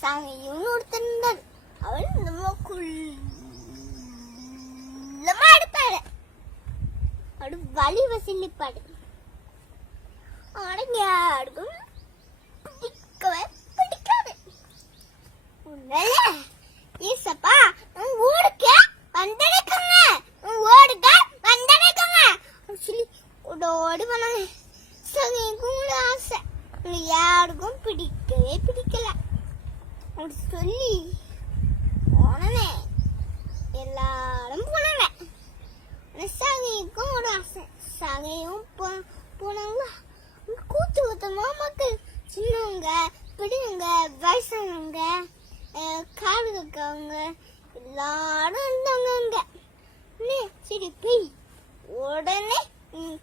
சங்கையும் ஒருத்தன் இருந்தார் அவர் நம்ம குள்ளமா எடுப்பாரு அப்படி வலி வசூலிப்பாடு அவனுக்கு யாருக்கும் பிடிக்கவே பிடிக்காது. உன்னால ஏசப்பா உன் ஊருக்கு வந்தடைக்குங்க உன் ஊருக்கு வந்தடைக்குங்க சொல்லி ஓடோடி பண்ணாங்க சங்கைக்கும் ஒரு ஆசை. உனக்கு யாருக்கும் பிடிக்கவே பிடிக்கல. அப்படி சொல்லி உடனே எல்லாரும் போனவன். ஆனா சகைக்கும் ஒரு ஆசை. சகையும் போ- போனாங்க கூத்து கூத்தமா மக்கள் சின்னவங்க பெரியவங்க வயசானவங்க காடு இருக்கவங்க எல்லாரும் இருந்தாங்க அங்க. சரி போய் உடனே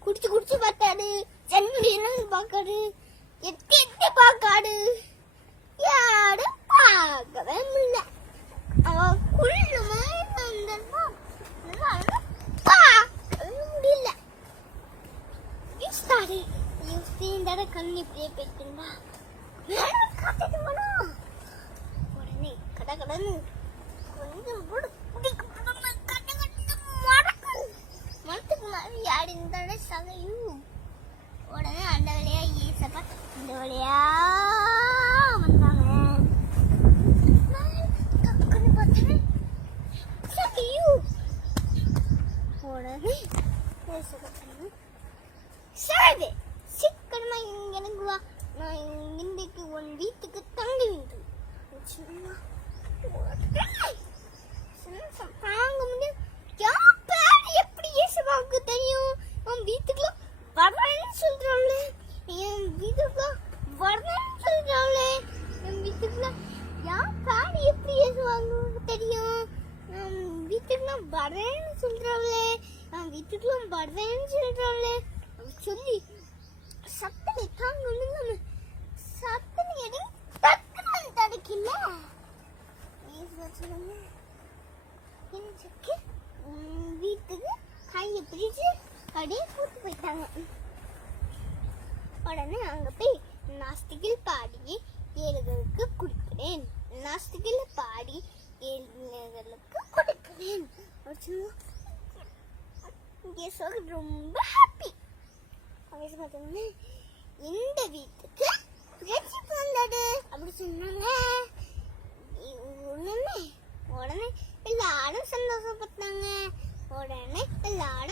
குடிச்சு குடிச்சு பார்த்தாரு. சென்னை பார்க்காரு எட்டி எட்டி பார்க்காரு யாரும் பார்க்கவே முடியல. அவ குள்ளுமா பார்க்கவே முடியல. யூஸ்டாரு யூஸ்டி இந்த கண் இப்படியே போயிட்டுருந்தா காத்துட்டு உடனே கட கடன்னு கொஞ்சம் கூட குடிக்க மரத்துக்கு யார் சகையும் உடனே அந்த வழியா ஈசப்பா இந்த வழியா வந்தாங்க நான் டக்குன்னு பார்த்தேன் சகையும் உடனே சரி சீக்கிரமா இங்க எனக்கு வா நான் இன்றைக்கு உன் வீட்டுக்கு தங்க வேண்டும் தாங்க முடியும் யார் பேர் எப்படி இயேசுவாவுக்கு தெரியும்? உன் வீட்டுக்குள்ள வரேன்னு சொல்றாங்களே என் வீட்டுக்குள்ள வரேன்னு சொல்றாங்களே என் வீட்டுக்குள்ள யார் பேர் எப்படி இயேசுவாவுக்கு தெரியும்? வீட்டுக்குள்ள வரேன்னு சொல்றாங்களே நான் வீட்டுக்குள்ள வரேன்னு சொல்றாளே. அவன் சொல்லி சத்தனை தாங்க முடியல சத்தனை எடி டக்குனு தடுக்கல. எனக்கு வீட்டுக்கு கையை பிடிச்சு அப்படியே கூட்டு போயிட்டாங்க. உடனே அங்கே போய் நாஸ்திகில் பாடி ஏழைகளுக்கு கொடுக்கிறேன் நாஸ்திகில் பாடி ஏழுகளுக்கு கொடுக்கிறேன் அவர் சொன்னா, இயேசு ரொம்ப ஹாப்பி அவர் பார்த்தோன்னே இந்த வீட்டுக்கு ரட்சிப்பு வந்தது அப்படி சொன்னாங்க. உடனே உடனே எல்லாரும் சந்தோஷப்பட்டாங்க. உடனே எல்லாரும்